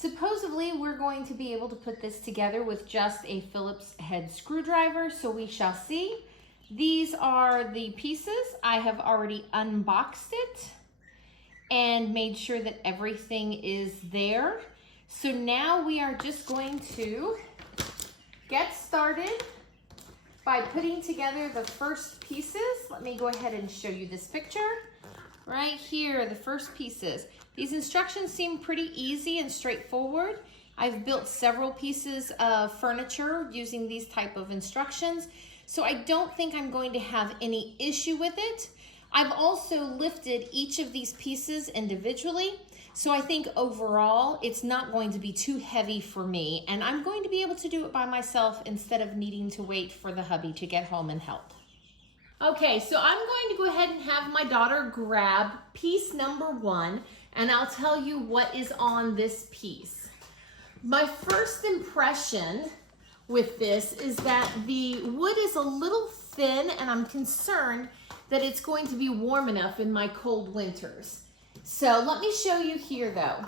Supposedly, we're going to be able to put this together with just a Phillips head screwdriver, so we shall see. These are the pieces. I have already unboxed it and made sure that everything is there. So now we are just going to get started by putting together the first pieces. Let me go ahead and show you this picture. Right here, the first pieces. These instructions seem pretty easy and straightforward. I've built several pieces of furniture using these type of instructions, so I don't think I'm going to have any issue with it. I've also lifted each of these pieces individually, so I think overall it's not going to be too heavy for me, and I'm going to be able to do it by myself instead of needing to wait for the hubby to get home and help. Okay, so I'm going to go ahead and have my daughter grab piece number 1, and I'll tell you what is on this piece. My first impression with this is that the wood is a little thin, and I'm concerned that it's going to be warm enough in my cold winters. So let me show you here though.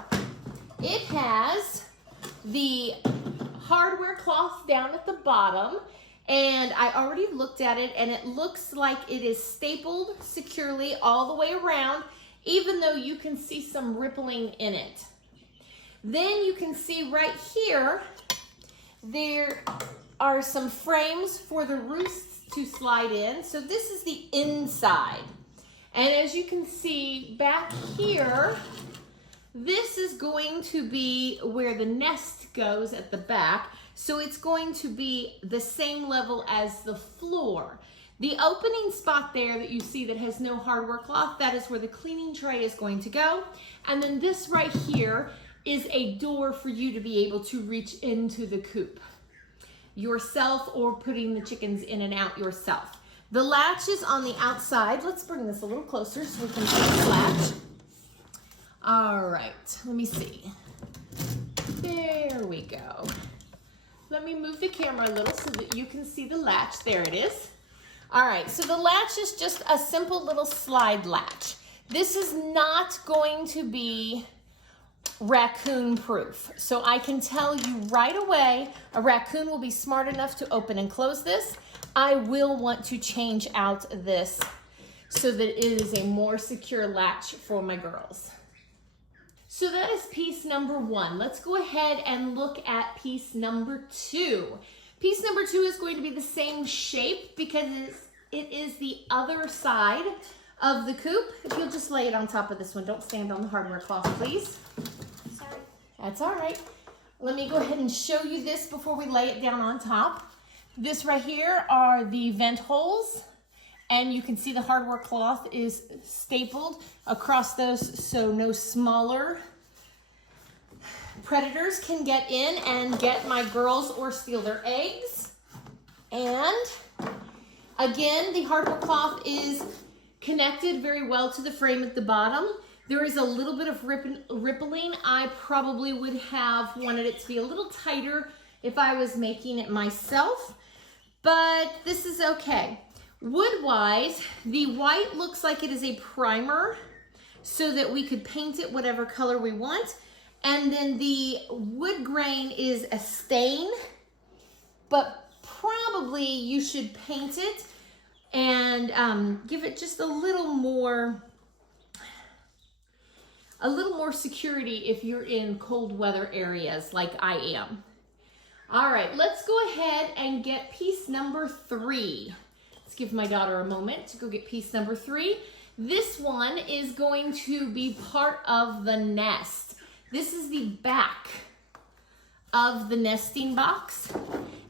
It has the hardware cloth down at the bottom, and I already looked at it, and it looks like it is stapled securely all the way around, even though you can see some rippling in it. Then you can see right here, there are some frames for the roosts to slide in. So this is the inside. And as you can see back here, this is going to be where the nest goes at the back. So it's going to be the same level as the floor. The opening spot there that you see that has no hardware cloth, that is where the cleaning tray is going to go. And then this right here is a door for you to be able to reach into the coop yourself, or putting the chickens in and out yourself. The latch is on the outside. Let's bring this a little closer so we can see the latch. All right, let me see. There we go. Let me move the camera a little so that you can see the latch. There it is. All right, so the latch is just a simple little slide latch. This is not going to be raccoon proof. So I can tell you right away, a raccoon will be smart enough to open and close this. I will want to change out this so that it is a more secure latch for my girls. So that is piece number 1. Let's go ahead and look at piece number 2. Piece number 2 is going to be the same shape because it is the other side of the coop. If you'll just lay it on top of this one. Don't stand on the hardware cloth, please. Sorry. That's all right. Let me go ahead and show you this before we lay it down on top. This right here are the vent holes, and you can see the hardware cloth is stapled across those so no smaller predators can get in and get my girls or steal their eggs. And again, the hardware cloth is connected very well to the frame at the bottom. There is a little bit of rippling. I probably would have wanted it to be a little tighter if I was making it myself, but this is okay. Wood-wise, the white looks like it is a primer so that we could paint it whatever color we want. And then the wood grain is a stain, but probably you should paint it and give it just a little more security if you're in cold weather areas like I am. All right, let's go ahead and get piece number 3. Let's give my daughter a moment to go get piece number 3. This one is going to be part of the nest. This is the back of the nesting box,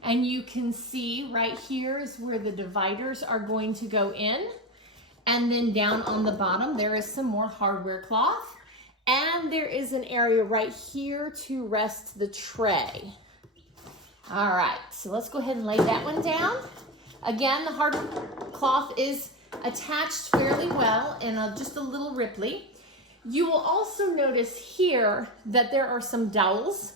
and you can see right here is where the dividers are going to go in, and then down on the bottom there is some more hardware cloth, and there is an area right here to rest the tray. All right, so let's go ahead and lay that one down. Again, the hardware cloth is attached fairly well and just a little ripply. You will also notice here that there are some dowels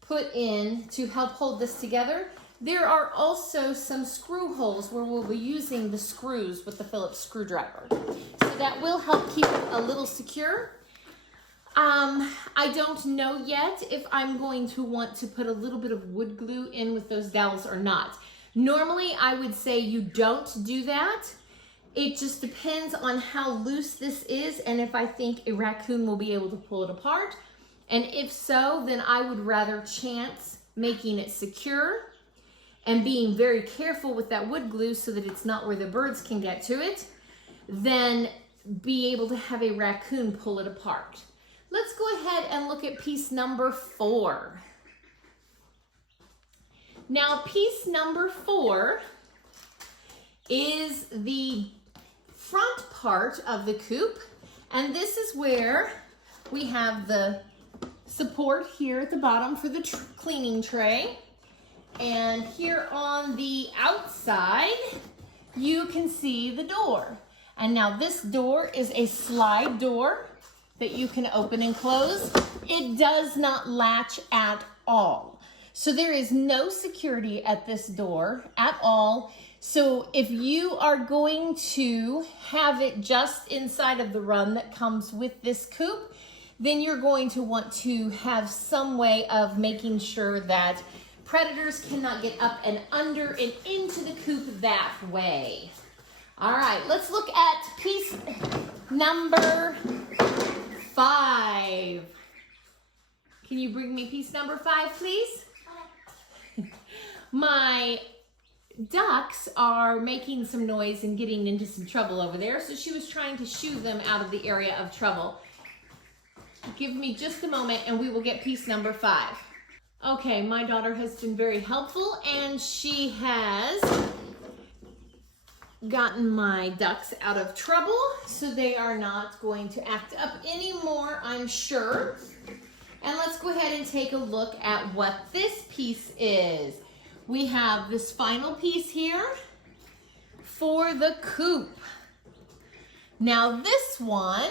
put in to help hold this together. There are also some screw holes where we'll be using the screws with the Phillips screwdriver. So that will help keep it a little secure. I don't know yet if I'm going to want to put a little bit of wood glue in with those dowels or not. Normally, I would say you don't do that. It just depends on how loose this is and if I think a raccoon will be able to pull it apart. And if so, then I would rather chance making it secure and being very careful with that wood glue so that it's not where the birds can get to it, than be able to have a raccoon pull it apart. Let's go ahead and look at piece number 4. Now, piece number 4 is the front part of the coop, and this is where we have the support here at the bottom for the cleaning tray. And here on the outside, you can see the door. And now this door is a slide door that you can open and close. It does not latch at all. So there is no security at this door at all. So if you are going to have it just inside of the run that comes with this coop, then you're going to want to have some way of making sure that predators cannot get up and under and into the coop that way. All right, let's look at piece number 5. Can you bring me piece number 5, please? My ducks are making some noise and getting into some trouble over there, so she was trying to shoo them out of the area of trouble. Give me just a moment and we will get piece number 5. Okay, my daughter has been very helpful and she has gotten my ducks out of trouble, so they are not going to act up anymore, I'm sure. And let's go ahead and take a look at what this piece is. We have this final piece here for the coop. Now this one,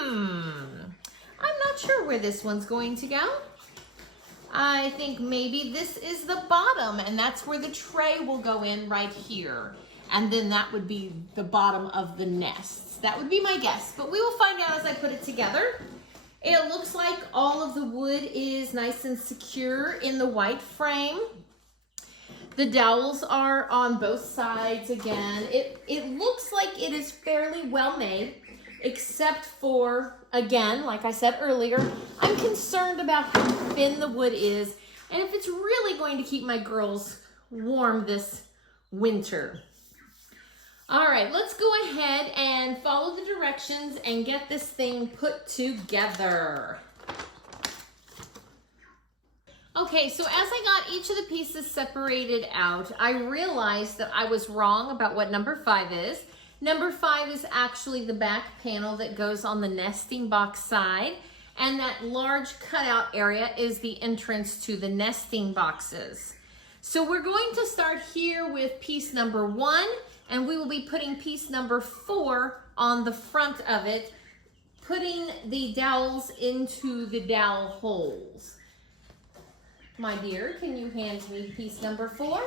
I'm not sure where this one's going to go. I think maybe this is the bottom, and that's where the tray will go in right here. And then that would be the bottom of the nests. That would be my guess, but we will find out as I put it together. It looks like all of the wood is nice and secure in the white frame. The dowels are on both sides again. It looks like it is fairly well made, except for, again, like I said earlier, I'm concerned about how thin the wood is and if it's really going to keep my girls warm this winter. All right, let's go ahead and follow the directions and get this thing put together. Okay, so as I got each of the pieces separated out, I realized that I was wrong about what number 5 is. Number 5 is actually the back panel that goes on the nesting box side, and that large cutout area is the entrance to the nesting boxes. So we're going to start here with piece number 1, and we will be putting piece number 4 on the front of it, putting the dowels into the dowel holes. My dear, can you hand me piece number 4?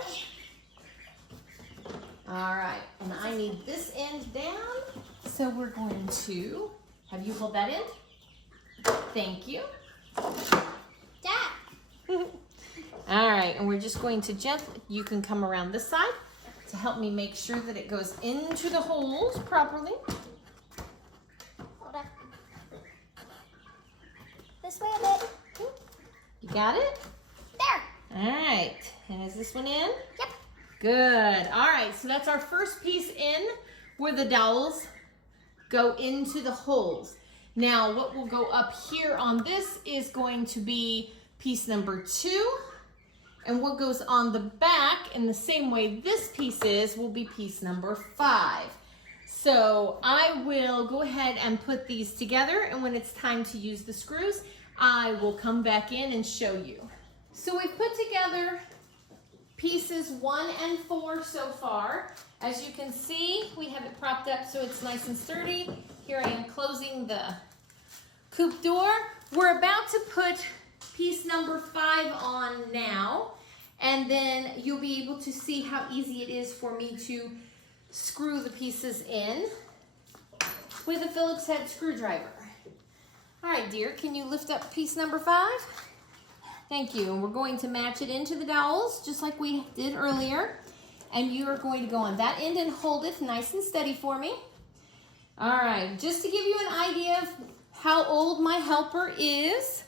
All right, and I need this end down, so we're going to have you hold that in. Thank you. Dad. All right, and we're just going to gently, you can come around this side to help me make sure that it goes into the holes properly. Hold on. This way a bit. You got it? There. All right, and is this one in? Yep. Good. All right, so that's our first piece in where the dowels go into the holes. Now, what will go up here on this is going to be piece number 2. And what goes on the back in the same way this piece is will be piece number 5. So I will go ahead and put these together, and when it's time to use the screws, I will come back in and show you. So we've put together pieces 1 and 4 so far. As you can see, we have it propped up so it's nice and sturdy. Here I am closing the coop door. We're about to put piece number 5 on now, and then you'll be able to see how easy it is for me to screw the pieces in with a Phillips head screwdriver. All right, dear, can you lift up piece number 5? Thank you. And we're going to match it into the dowels just like we did earlier. And you are going to go on that end and hold it nice and steady for me. All right, just to give you an idea of how old my helper is,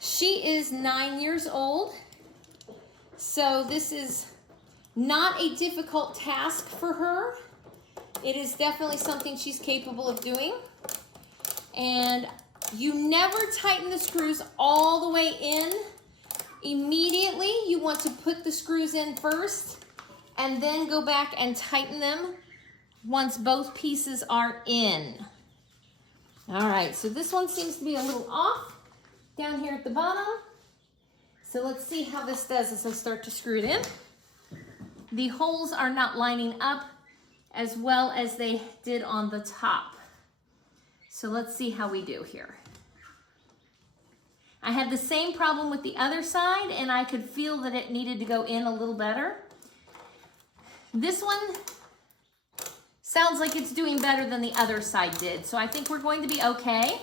she is 9 years old. So this is not a difficult task for her. It is definitely something she's capable of doing. And you never tighten the screws all the way in immediately. You want to put the screws in first and then go back and tighten them once both pieces are in. All right, so this one seems to be a little off down here at the bottom. So let's see how this does as I start to screw it in. The holes are not lining up as well as they did on the top. So let's see how we do here. I had the same problem with the other side, and I could feel that it needed to go in a little better. This one sounds like it's doing better than the other side did, so I think we're going to be okay.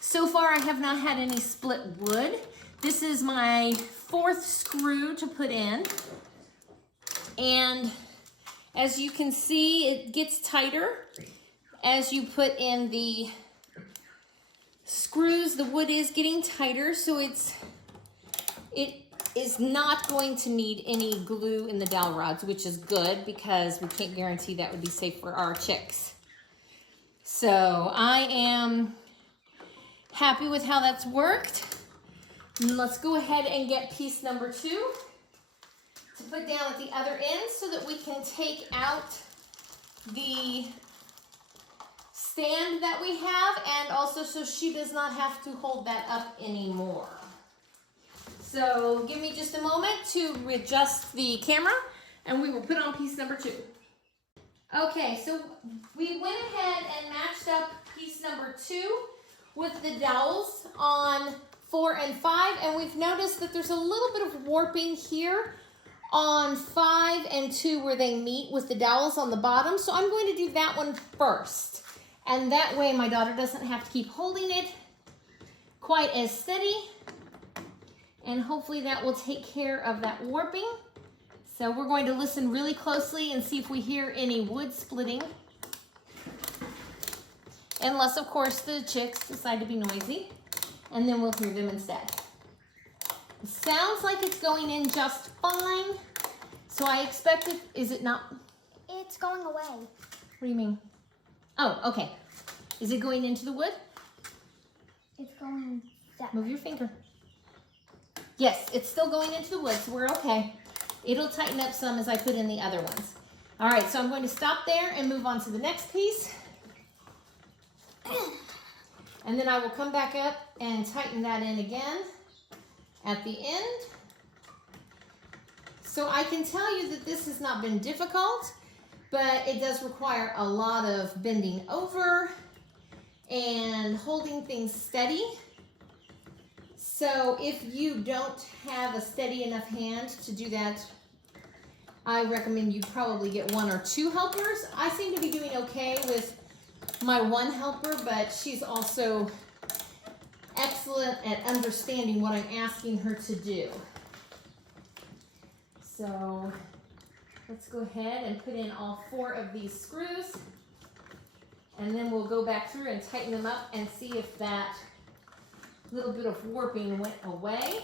So far, I have not had any split wood. This is my 4th screw to put in, and as you can see, it gets tighter as you put in the screws. The wood is getting tighter, so it is not going to need any glue in the dowel rods, which is good because we can't guarantee that would be safe for our chicks. So I am happy with how that's worked. And let's go ahead and get piece number 2 to put down at the other end so that we can take out the stand that we have, and also so she does not have to hold that up anymore. So give me just a moment to readjust the camera and we will put on piece number 2. Okay, so we went ahead and matched up piece number 2 with the dowels on 4 and 5, and we've noticed that there's a little bit of warping here on 5 and 2 where they meet with the dowels on the bottom. So I'm going to do that one first. And that way my daughter doesn't have to keep holding it quite as steady. And hopefully that will take care of that warping. So we're going to listen really closely and see if we hear any wood splitting. Unless, of course, the chicks decide to be noisy. And then we'll hear them instead. It sounds like it's going in just fine. So I expect it, is it not? It's going away. What do you mean? Oh, okay. Is it going into the wood? It's going that Move your finger. Yes, it's still going into the wood, so we're okay. It'll tighten up some as I put in the other ones. All right, so I'm going to stop there and move on to the next piece. And then I will come back up and tighten that in again at the end. So I can tell you that this has not been difficult, but it does require a lot of bending over and holding things steady. So if you don't have a steady enough hand to do that, I recommend you probably get 1 or 2 helpers. I seem to be doing okay with my 1 helper, but she's also excellent at understanding what I'm asking her to do. So let's go ahead and put in all 4 of these screws, and then we'll go back through and tighten them up and see if that little bit of warping went away.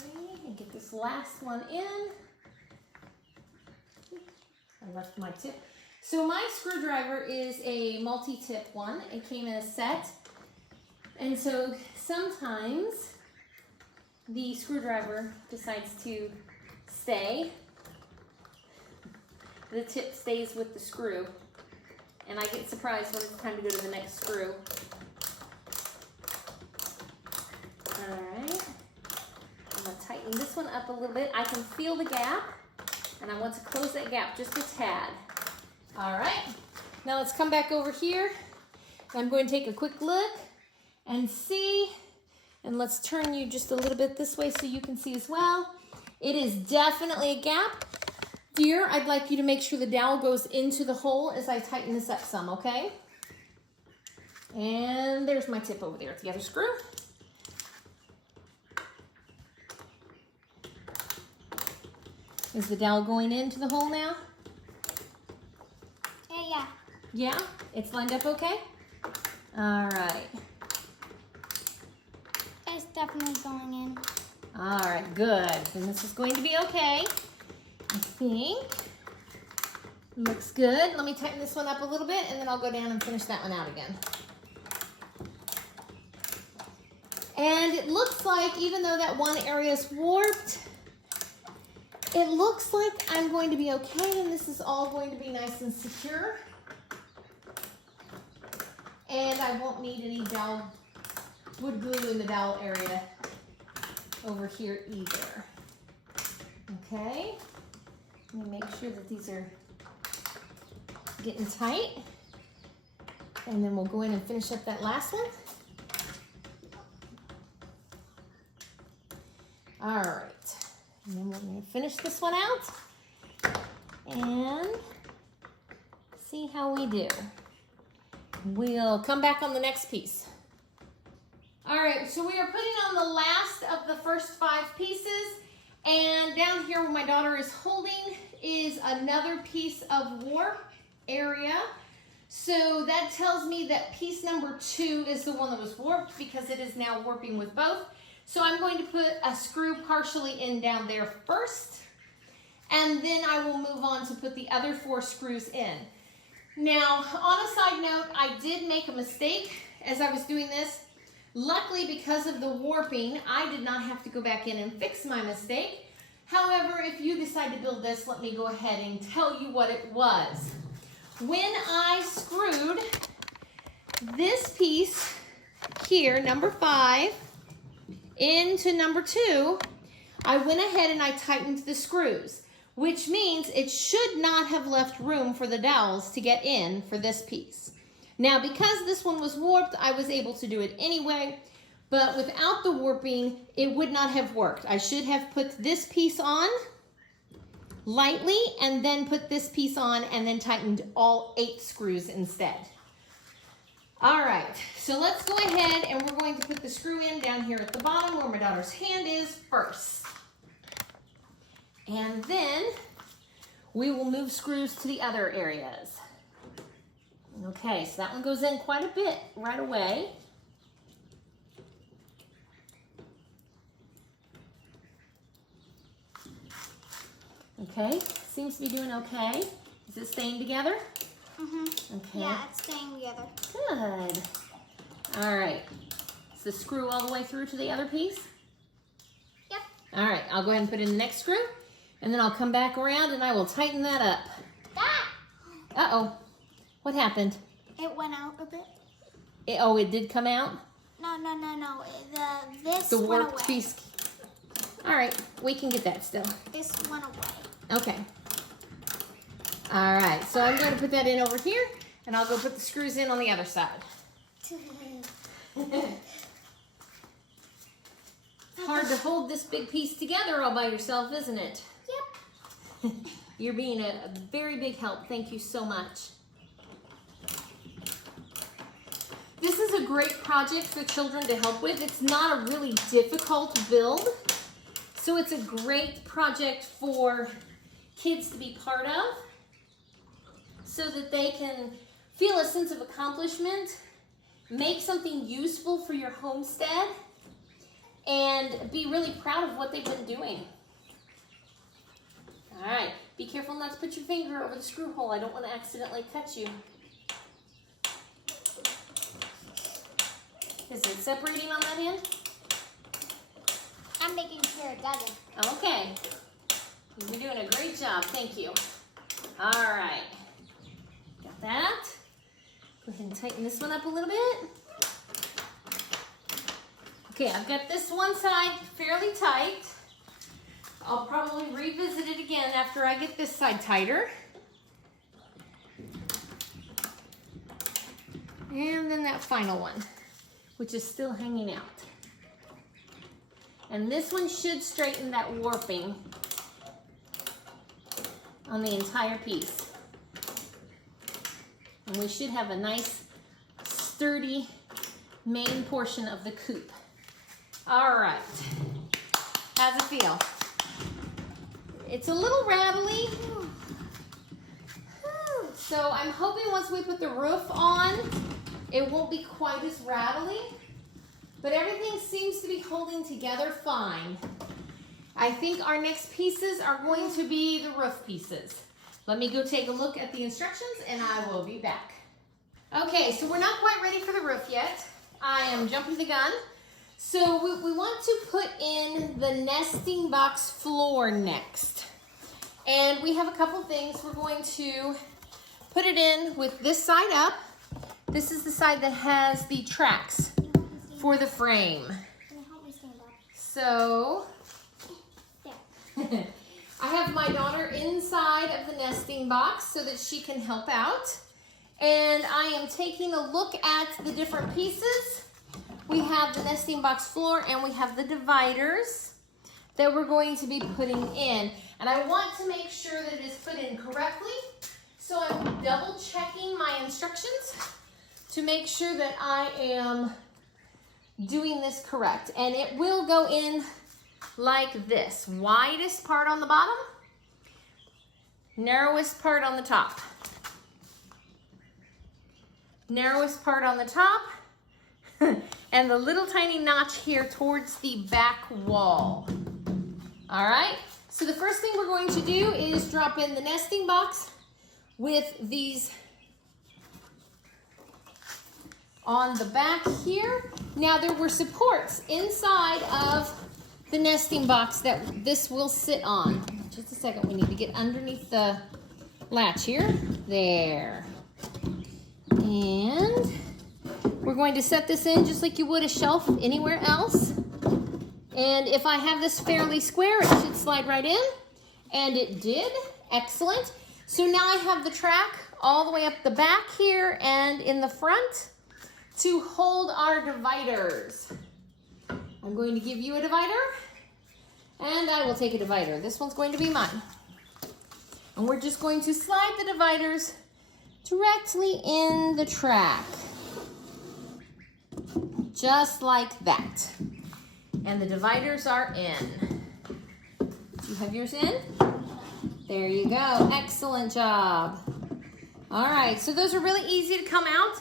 Okay, and get this last one in. I left my tip. So my screwdriver is a multi-tip one. It came in a set. And so sometimes the screwdriver decides to stay. The tip stays with the screw. And I get surprised when it's time to go to the next screw. All right. I'm going to tighten this one up a little bit. I can feel the gap, and I want to close that gap just a tad. All right. Now let's come back over here. I'm going to take a quick look and see. And let's turn you just a little bit this way so you can see as well. It is definitely a gap. Dear, I'd like you to make sure the dowel goes into the hole as I tighten this up some, okay? And there's my tip over there at the other screw. Is the dowel going into the hole now? Yeah. Yeah? It's lined up okay? All right. It's definitely going in. All right, good. Then this is going to be okay. I think. Looks good. Let me tighten this one up a little bit and then I'll go down and finish that one out again. And it looks like, even though that one area is warped, it looks like I'm going to be okay and this is all going to be nice and secure. And I won't need any dowel, wood glue in the dowel area over here either. Okay, let me make sure that these are getting tight. And then we'll go in and finish up that last one. All right, and then we're going to finish this one out and see how we do. We'll come back on the next piece. All right, so we are putting on the last of the first 5 pieces, and down here where my daughter is holding is another piece of warp area. So that tells me that piece number 2 is the one that was warped because it is now warping with both. So I'm going to put a screw partially in down there first, and then I will move on to put the other 4 screws in. Now, on a side note, I did make a mistake as I was doing this. Luckily, because of the warping, I did not have to go back in and fix my mistake. However, if you decide to build this, let me go ahead and tell you what it was. When I screwed this piece here, number 5, into number 2, I went ahead and I tightened the screws, which means it should not have left room for the dowels to get in for this piece. Now, because this one was warped, I was able to do it anyway, but without the warping, it would not have worked. I should have put this piece on lightly and then put this piece on and then tightened all 8 screws instead. All right, so let's go ahead and we're going to put the screw in down here at the bottom where my daughter's hand is first. And then we will move screws to the other areas. Okay, so that one goes in quite a bit right away. Okay, seems to be doing okay. Is it staying together? Mm-hmm. Okay. Yeah, it's staying together. Good. All right. Is the screw all the way through to the other piece? Yep. All right, I'll go ahead and put in the next screw, and then I'll come back around and I will tighten that up. Ah! Uh-oh. What happened? It went out a bit. It did come out? No. This The went warped away. piece. All right, we can get that still. This went away. Okay. All right, so I'm going to put that in over here, and I'll go put the screws in on the other side. It's hard to hold this big piece together all by yourself, isn't it? Yep. You're being a very big help. Thank you so much. This is a great project for children to help with. It's not a really difficult build, so it's a great project for kids to be part of so that they can feel a sense of accomplishment, make something useful for your homestead, and be really proud of what they've been doing. All right, be careful not to put your finger over the screw hole. I don't want to accidentally cut you. Is it separating on that end? I'm making sure it doesn't. Okay. You're doing a great job. Thank you. All right. Got that. Go ahead and tighten this one up a little bit. Okay, I've got this one side fairly tight. I'll probably revisit it again after I get this side tighter. And then that final one, which is still hanging out. And this one should straighten that warping. on the entire piece. And we should have a nice, sturdy main portion of the coop. All right, how's it feel? It's a little rattly. So I'm hoping once we put the roof on, it won't be quite as rattly, but everything seems to be holding together fine. I think our next pieces are going to be the roof pieces. Let me go take a look at the instructions and I will be back. Okay, so we're not quite ready for the roof yet. I am jumping the gun. So we want to put in the nesting box floor next. And we have a couple things. We're going to put it in with this side up. This is the side that has the tracks for the frame. Can you help me stand up? So, There. I have my daughter inside of the nesting box so that she can help out. And I am taking a look at the different pieces. We have the nesting box floor and we have the dividers that we're going to be putting in. And I want to make sure that it is put in correctly. So I'm double checking my instructions to make sure that I am doing this correct. And it will go in like this. Widest part on the bottom, narrowest part on the top. Narrowest part on the top, and the little tiny notch here towards the back wall. All right, so the first thing we're going to do is drop in the nesting box with these on the back here. Now there were supports inside of the nesting box that this will sit on. Just a second, we need to get underneath the latch here. There. And we're going to set this in just like you would a shelf anywhere else. And if I have this fairly square, it should slide right in. And it did. Excellent. So now I have the track all the way up the back here and in the front to hold our dividers. I'm going to give you a divider, and I will take a divider. This one's going to be mine. And we're just going to slide the dividers directly in the track. Just like that. And the dividers are in. You have yours in? There you go. Excellent job. All right, so those are really easy to come out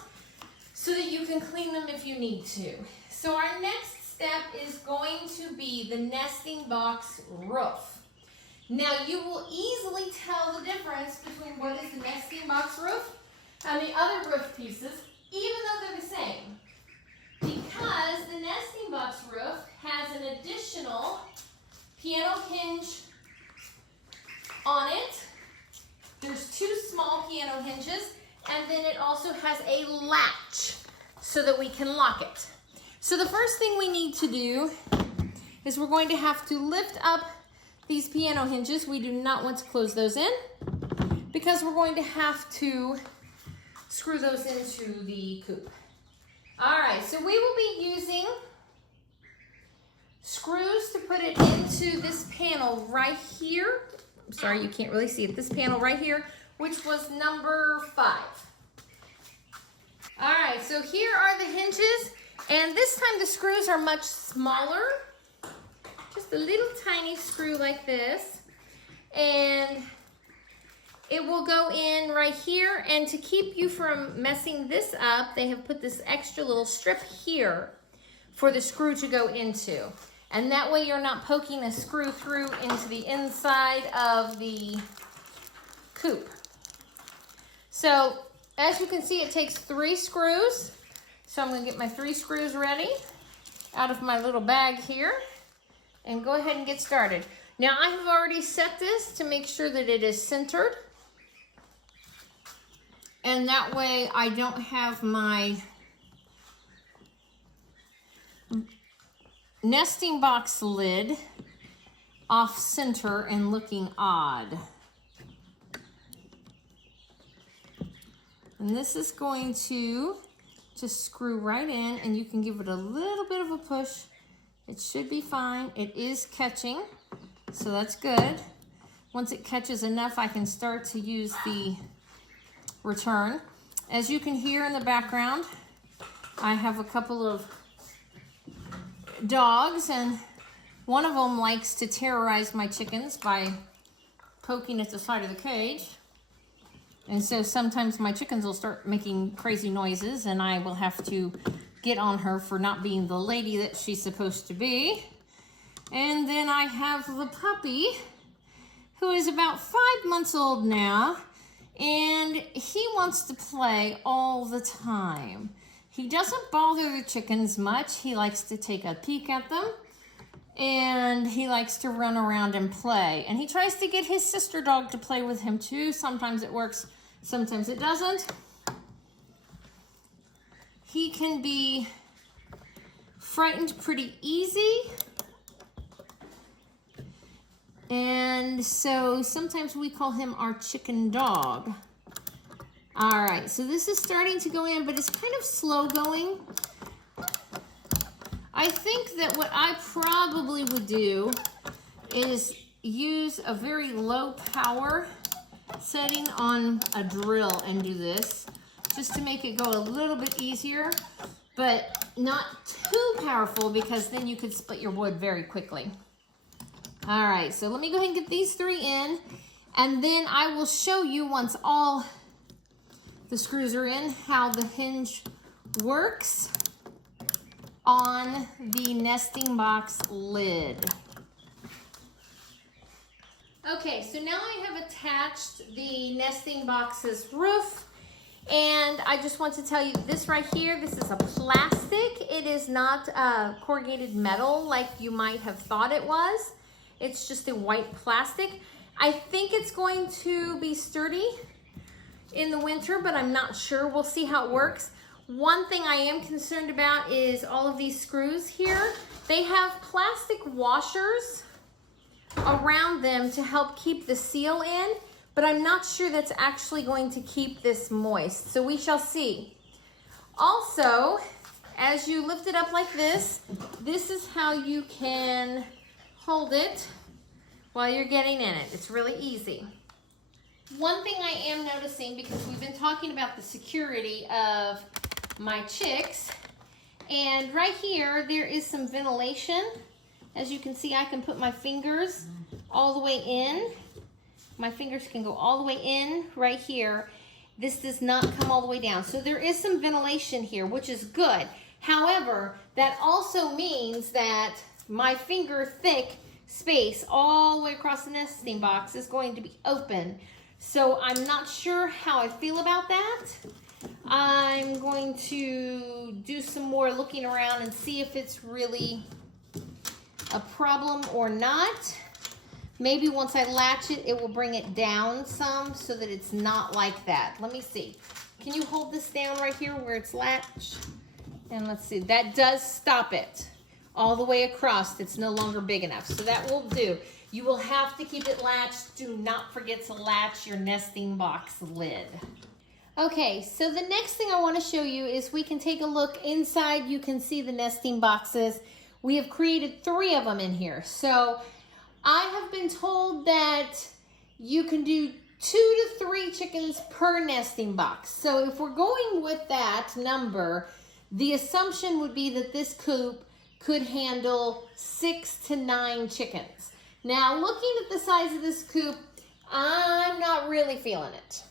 so that you can clean them if you need to. So our next step is going to be the nesting box roof. Now you will easily tell the difference between what is the nesting box roof and the other roof pieces, even though they're the same. Because the nesting box roof has an additional piano hinge on it. There's two small piano hinges, and then it also has a latch so that we can lock it. So the first thing we need to do is we're going to have to lift up these piano hinges. We do not want to close those in because we're going to have to screw those into the coop. All right, so we will be using screws to put it into this panel right here. I'm sorry, you can't really see it. This panel right here, which was number 5. All right, so here are the hinges, and this time the screws are much smaller. Just a little tiny screw like this, and it will go in right here. And to keep you from messing this up, they have put this extra little strip here for the screw to go into. And that way you're not poking a screw through into the inside of the coop. So as you can see, it takes 3 screws. So I'm gonna get my 3 screws ready out of my little bag here and go ahead and get started. Now I have already set this to make sure that it is centered. And that way I don't have my nesting box lid off center and looking odd. And this is going to just screw right in, and you can give it a little bit of a push. It should be fine. It is catching, so that's good. Once it catches enough, I can start to use the return. As you can hear in the background, I have a couple of dogs, and one of them likes to terrorize my chickens by poking at the side of the cage. And so sometimes my chickens will start making crazy noises, and I will have to get on her for not being the lady that she's supposed to be. And then I have the puppy, who is about 5 months old now, and he wants to play all the time. He doesn't bother the chickens much. He likes to take a peek at them, and he likes to run around and play. And he tries to get his sister dog to play with him too. Sometimes it works, sometimes it doesn't. He can be frightened pretty easy. And so sometimes we call him our chicken dog. All right, so this is starting to go in, but it's kind of slow going. I think that what I probably would do is use a very low power setting on a drill and do this, just to make it go a little bit easier, but not too powerful, because then you could split your wood very quickly. All right, so let me go ahead and get these 3 in, and then I will show you, once all the screws are in, how the hinge works on the nesting box lid. Okay, so now I have attached the nesting box's roof, and I just want to tell you, this right here, this is a plastic. It is not corrugated metal like you might have thought it was. It's just a white plastic. I think it's going to be sturdy in the winter, but I'm not sure. We'll see how it works. One thing I am concerned about is all of these screws here. They have plastic washers around them to help keep the seal in, but I'm not sure that's actually going to keep this moist. So we shall see. Also, as you lift it up like this, this is how you can hold it while you're getting in it. It's really easy. One thing I am noticing, because we've been talking about the security of my chicks, and right here there is some ventilation. As you can see, I can put my fingers all the way in. My fingers can go all the way in right here. This does not come all the way down. So there is some ventilation here, which is good. However, that also means that my finger thick space all the way across the nesting box is going to be open. So I'm not sure how I feel about that. I'm going to do some more looking around and see if it's really a problem or not. Maybe once I latch it, it will bring it down some so that it's not like that. Let me see. Can you hold this down right here where it's latched? And let's see, that does stop it all the way across. It's no longer big enough, so that will do. You will have to keep it latched. Do not forget to latch your nesting box lid. Okay, so the next thing I want to show you is we can take a look inside. You can see the nesting boxes. We have created 3 of them in here. So I have been told that you can do 2 to 3 chickens per nesting box. So if we're going with that number, the assumption would be that this coop could handle 6 to 9 chickens. Now, looking at the size of this coop, I'm not really feeling it.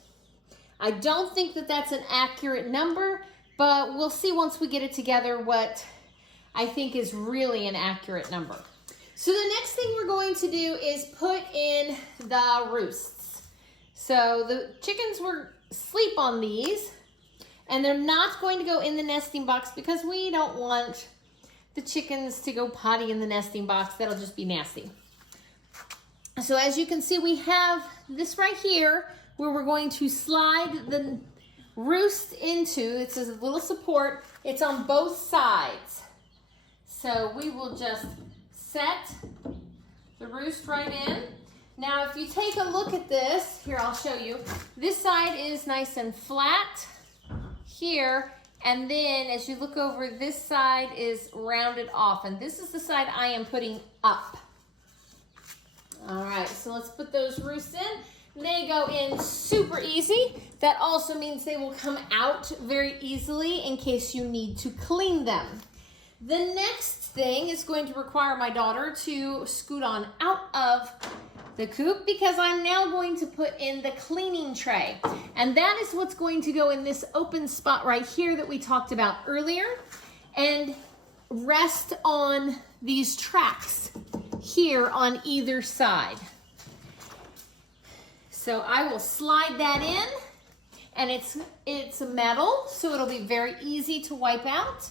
I don't think that that's an accurate number, but we'll see once we get it together what I think is really an accurate number. So the next thing we're going to do is put in the roosts. So the chickens will sleep on these, and they're not going to go in the nesting box because we don't want the chickens to go potty in the nesting box. That'll just be nasty. So as you can see, we have this right here where we're going to slide the roost into. It's a little support. It's on both sides. So we will just set the roost right in. Now, if you take a look at this, here, I'll show you. This side is nice and flat here. And then as you look over, this side is rounded off. And this is the side I am putting up. All right, so let's put those roosts in. They go in super easy. That also means they will come out very easily in case you need to clean them. The next thing is going to require my daughter to scoot on out of the coop because I'm now going to put in the cleaning tray. And that is what's going to go in this open spot right here that we talked about earlier and rest on these tracks here on either side. So I will slide that in, and it's metal, so it'll be very easy to wipe out.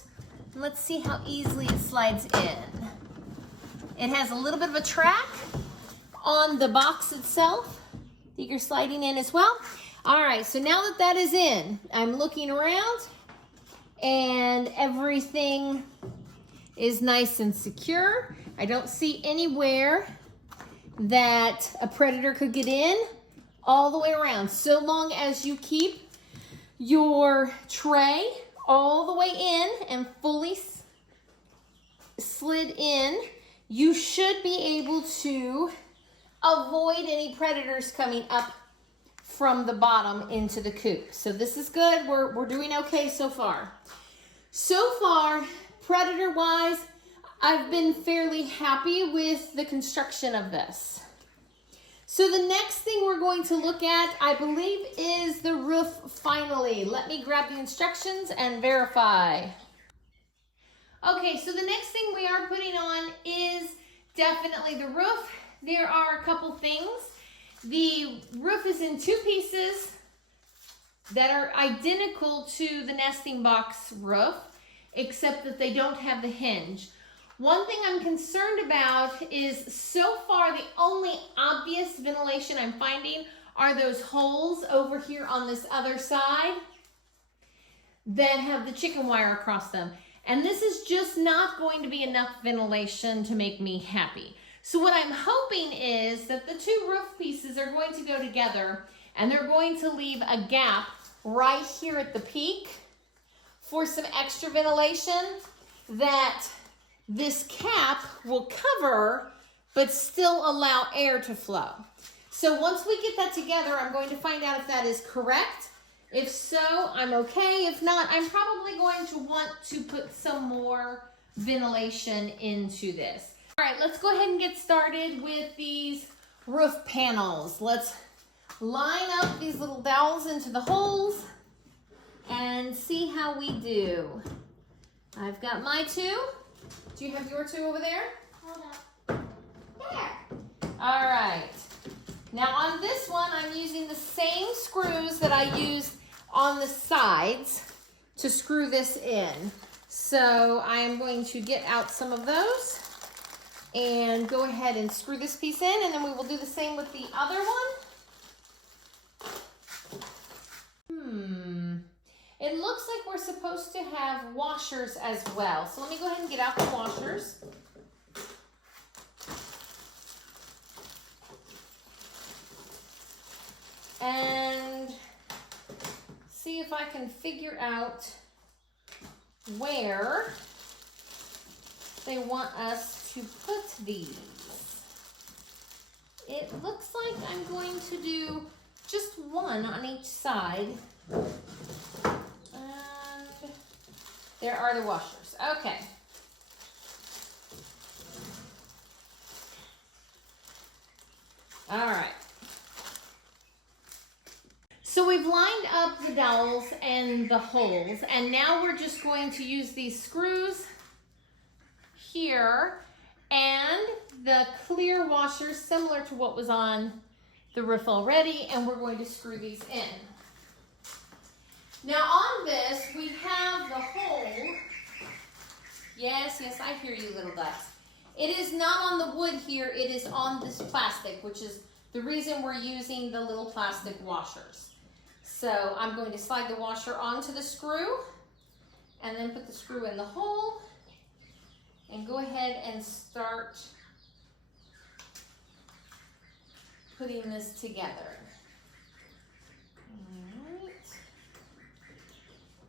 Let's see how easily it slides in. It has a little bit of a track on the box itself that you're sliding in as well. All right, so now that that is in, I'm looking around and everything is nice and secure. I don't see anywhere that a predator could get in all the way around. So long as you keep your tray all the way in and fully slid in, you should be able to avoid any predators coming up from the bottom into the coop. So this is good. We're doing okay so far. So far, predator-wise, I've been fairly happy with the construction of this. So the next thing we're going to look at, I believe, is the roof finally. Let me grab the instructions and verify. Okay, so the next thing we are putting on is definitely the roof. There are a couple things. The roof is in two pieces that are identical to the nesting box roof, except that they don't have the hinge. One thing I'm concerned about is so far the only obvious ventilation I'm finding are those holes over here on this other side that have the chicken wire across them. And this is just not going to be enough ventilation to make me happy. So what I'm hoping is that the two roof pieces are going to go together and they're going to leave a gap right here at the peak for some extra ventilation that this cap will cover, but still allow air to flow. So once we get that together, I'm going to find out if that is correct. If so, I'm okay. If not, I'm probably going to want to put some more ventilation into this. All right, let's go ahead and get started with these roof panels. Let's line up these little dowels into the holes and see how we do. I've got my two. Do you have your two over there? Hold up. There. All right. Now on this one, I'm using the same screws that I used on the sides to screw this in. So I'm going to get out some of those and go ahead and screw this piece in, and then we will do the same with the other one. It looks like we're supposed to have washers as well. So let me go ahead and get out the washers. And see if I can figure out where they want us to put these. It looks like I'm going to do just one on each side. And there are the washers. Okay. All right. So we've lined up the dowels and the holes, and now we're just going to use these screws here and the clear washers similar to what was on the roof already, and we're going to screw these in. Now on this, we have the hole. Yes, I hear you, little ducks. It is not on the wood here, it is on this plastic, which is the reason we're using the little plastic washers. So I'm going to slide the washer onto the screw and then put the screw in the hole and go ahead and start putting this together. All right.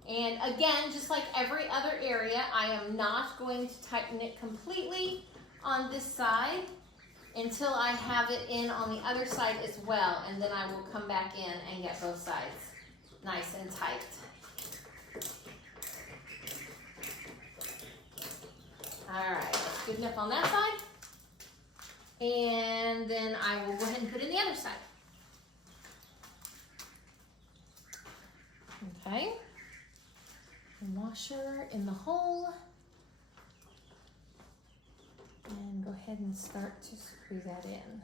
And again, just like every other area, I am not going to tighten it completely on this side. until I have it in on the other side as well, and then I will come back in and get both sides nice and tight. All right, that's good enough on that side. And then I will go ahead and put in the other side. Okay. The washer in the hole. And go ahead and start to screw that in.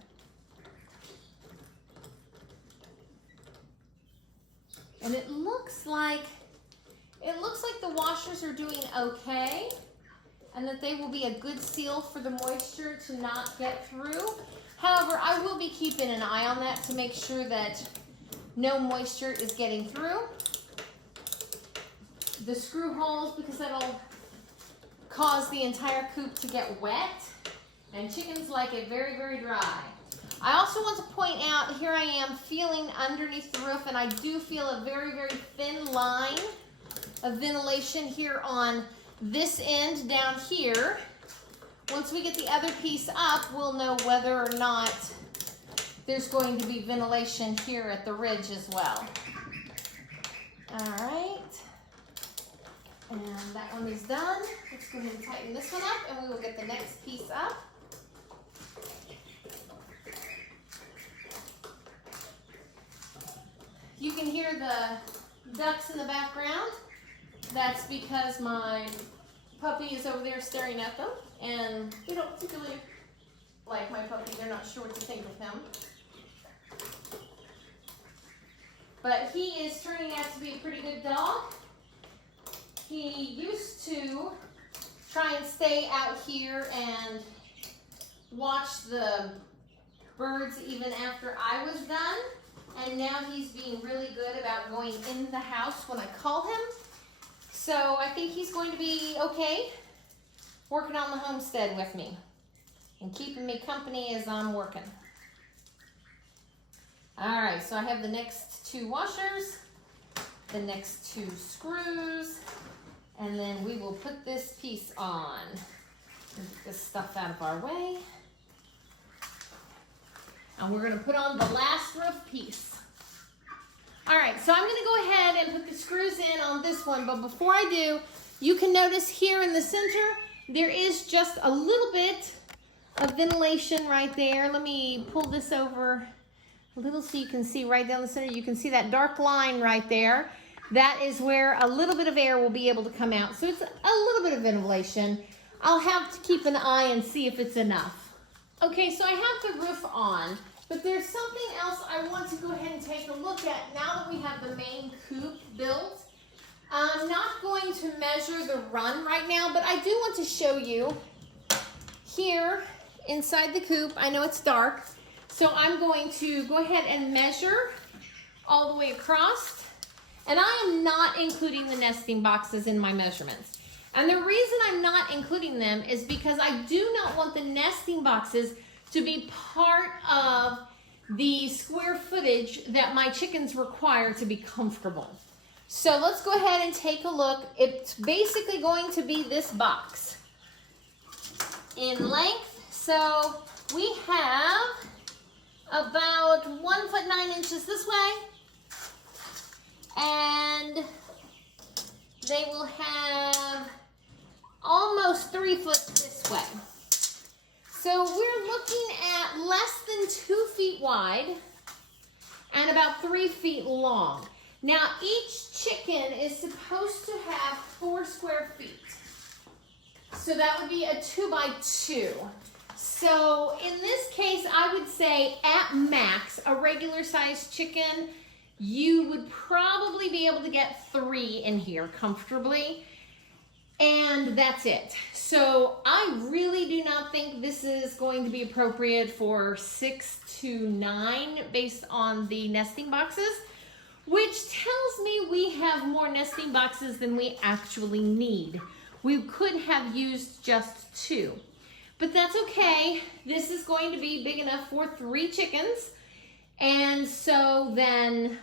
And it looks like the washers are doing okay, and that they will be a good seal for the moisture to not get through. However, I will be keeping an eye on that to make sure that no moisture is getting through the screw holes, because that'll cause the entire coop to get wet, and chickens like it very, very dry. I also want to point out, here I am feeling underneath the roof, and I do feel a very, very thin line of ventilation here on this end down here. Once we get the other piece up, we'll know whether or not there's going to be ventilation here at the ridge as well. All right. And that one is done. Let's go ahead and tighten this one up, and we will get the next piece up. You can hear the ducks in the background. That's because my puppy is over there staring at them, and they don't particularly like my puppy. They're not sure what to think of him. But he is turning out to be a pretty good dog. He used to try and stay out here and watch the birds even after I was done. And now he's being really good about going in the house when I call him. So I think he's going to be okay working on the homestead with me and keeping me company as I'm working. All right, so I have the next two washers, the next two screws, and then we will put this piece on. Get this stuff out of our way. And we're gonna put on the last roof piece. All right, so I'm gonna go ahead and put the screws in on this one, but before I do, you can notice here in the center, there is just a little bit of ventilation right there. Let me pull this over a little so you can see right down the center. You can see that dark line right there. That is where a little bit of air will be able to come out. So it's a little bit of ventilation. I'll have to keep an eye and see if it's enough. Okay, so I have the roof on, but there's something else I want to go ahead and take a look at now that we have the main coop built. I'm not going to measure the run right now, but I do want to show you here inside the coop. I know it's dark, so I'm going to go ahead and measure all the way across. And I am not including the nesting boxes in my measurements. And the reason I'm not including them is because I do not want the nesting boxes to be part of the square footage that my chickens require to be comfortable. So let's go ahead and take a look. It's basically going to be this box in length. So we have about 1 foot 9 inches this way, and they will have almost 3 foot this way. So we're looking at less than 2 feet wide and about 3 feet long. Now each chicken is supposed to have 4 square feet. So that would be a 2 by 2. So in this case, I would say at max, a regular sized chicken, you would probably be able to get 3 in here comfortably. And that's it. So I really do not think this is going to be appropriate for 6 to 9 based on the nesting boxes, which tells me we have more nesting boxes than we actually need. We could have used just 2, but that's okay. This is going to be big enough for 3 chickens. And so then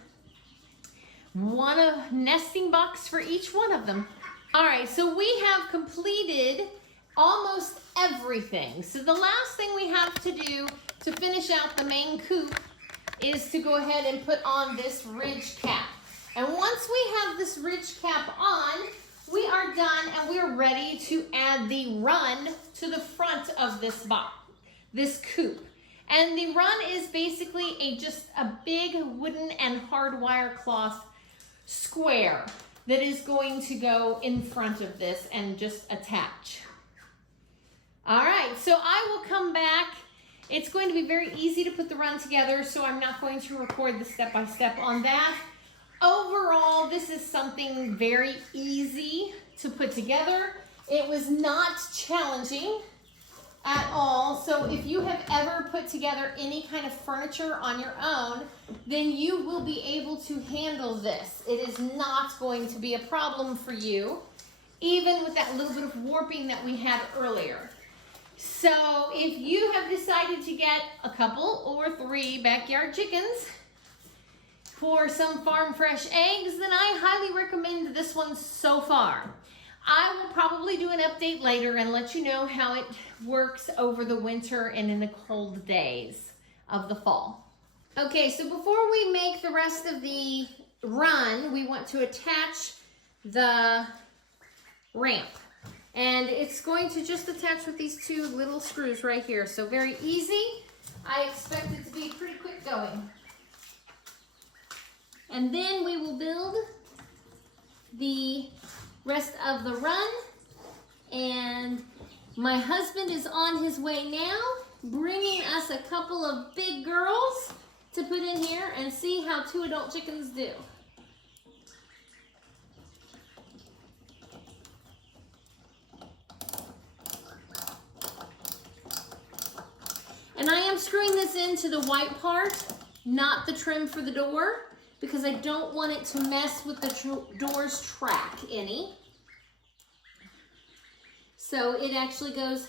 a nesting box for each one of them. All right, so we have completed almost everything. So the last thing we have to do to finish out the main coop is to go ahead and put on this ridge cap. And once we have this ridge cap on, we are done and we're ready to add the run to the front of this box, this coop. And the run is basically just a big wooden and hardwire cloth square that is going to go in front of this and just attach. All right, so I will come back. It's going to be very easy to put the run together, so I'm not going to record the step-by-step on that. Overall, this is something very easy to put together. It was not challenging at all. So if you have ever put together any kind of furniture on your own, then you will be able to handle this. It is not going to be a problem for you, even with that little bit of warping that we had earlier. So if you have decided to get a couple or 3 backyard chickens for some farm fresh eggs, then I highly recommend this one so far. I will probably do an update later and let you know how it works over the winter and in the cold days of the fall. Okay, so before we make the rest of the run, we want to attach the ramp. And it's going to just attach with these 2 little screws right here. So very easy. I expect it to be pretty quick going. And then we will build the rest of the run. And my husband is on his way now, bringing us a couple of big girls to put in here and see how 2 adult chickens do. And I am screwing this into the white part, not the trim for the door, because I don't want it to mess with the door's track any. So it actually goes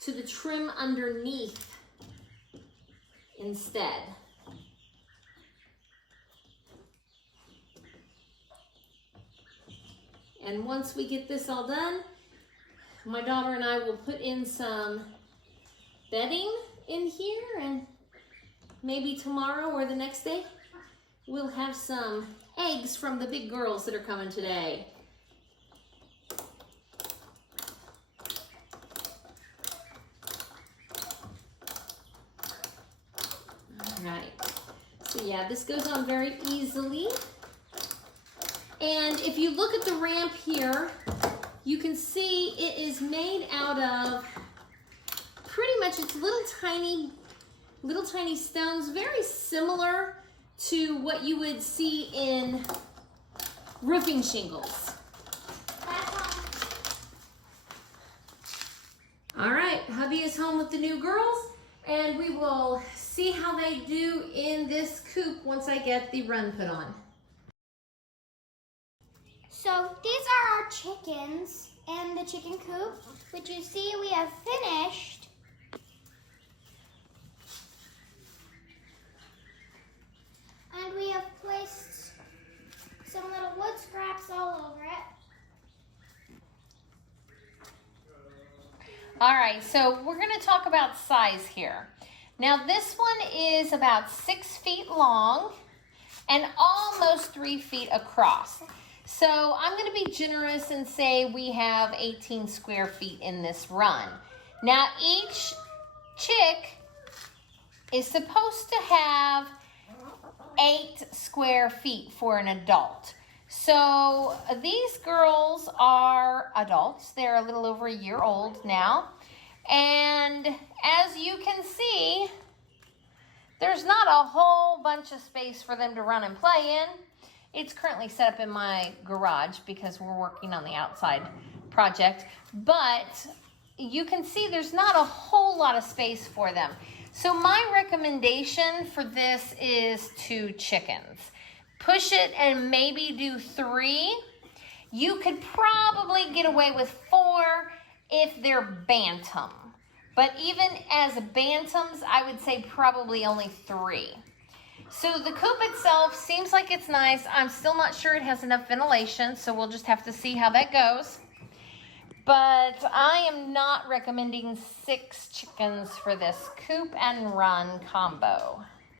to the trim underneath instead. And once we get this all done, my daughter and I will put in some bedding in here, and maybe tomorrow or the next day we'll have some eggs from the big girls that are coming today. All right, so yeah, this goes on very easily. And if you look at the ramp here, you can see it is made out of pretty much, it's little tiny stones, very similar to what you would see in roofing shingles. All right, hubby is home with the new girls, and we will see how they do in this coop once I get the run put on. So these are our chickens and the chicken coop, which you see we have finished. And we have placed some little wood scraps all over it. All right, so we're going to talk about size here. Now this one is about 6 feet long and almost 3 feet across. So I'm going to be generous and say we have 18 square feet in this run. Now each chick is supposed to have 8 square feet for an adult. So these girls are adults. They're a little over a year old now. And as you can see, there's not a whole bunch of space for them to run and play in. It's currently set up in my garage because we're working on the outside project. But you can see there's not a whole lot of space for them. So my recommendation for this is 2 chickens. Push it and maybe do 3. You could probably get away with 4 if they're bantam. But even as bantams, I would say probably only 3. So the coop itself seems like it's nice. I'm still not sure it has enough ventilation, so we'll just have to see how that goes. But I am not recommending 6 chickens for this coop and run combo.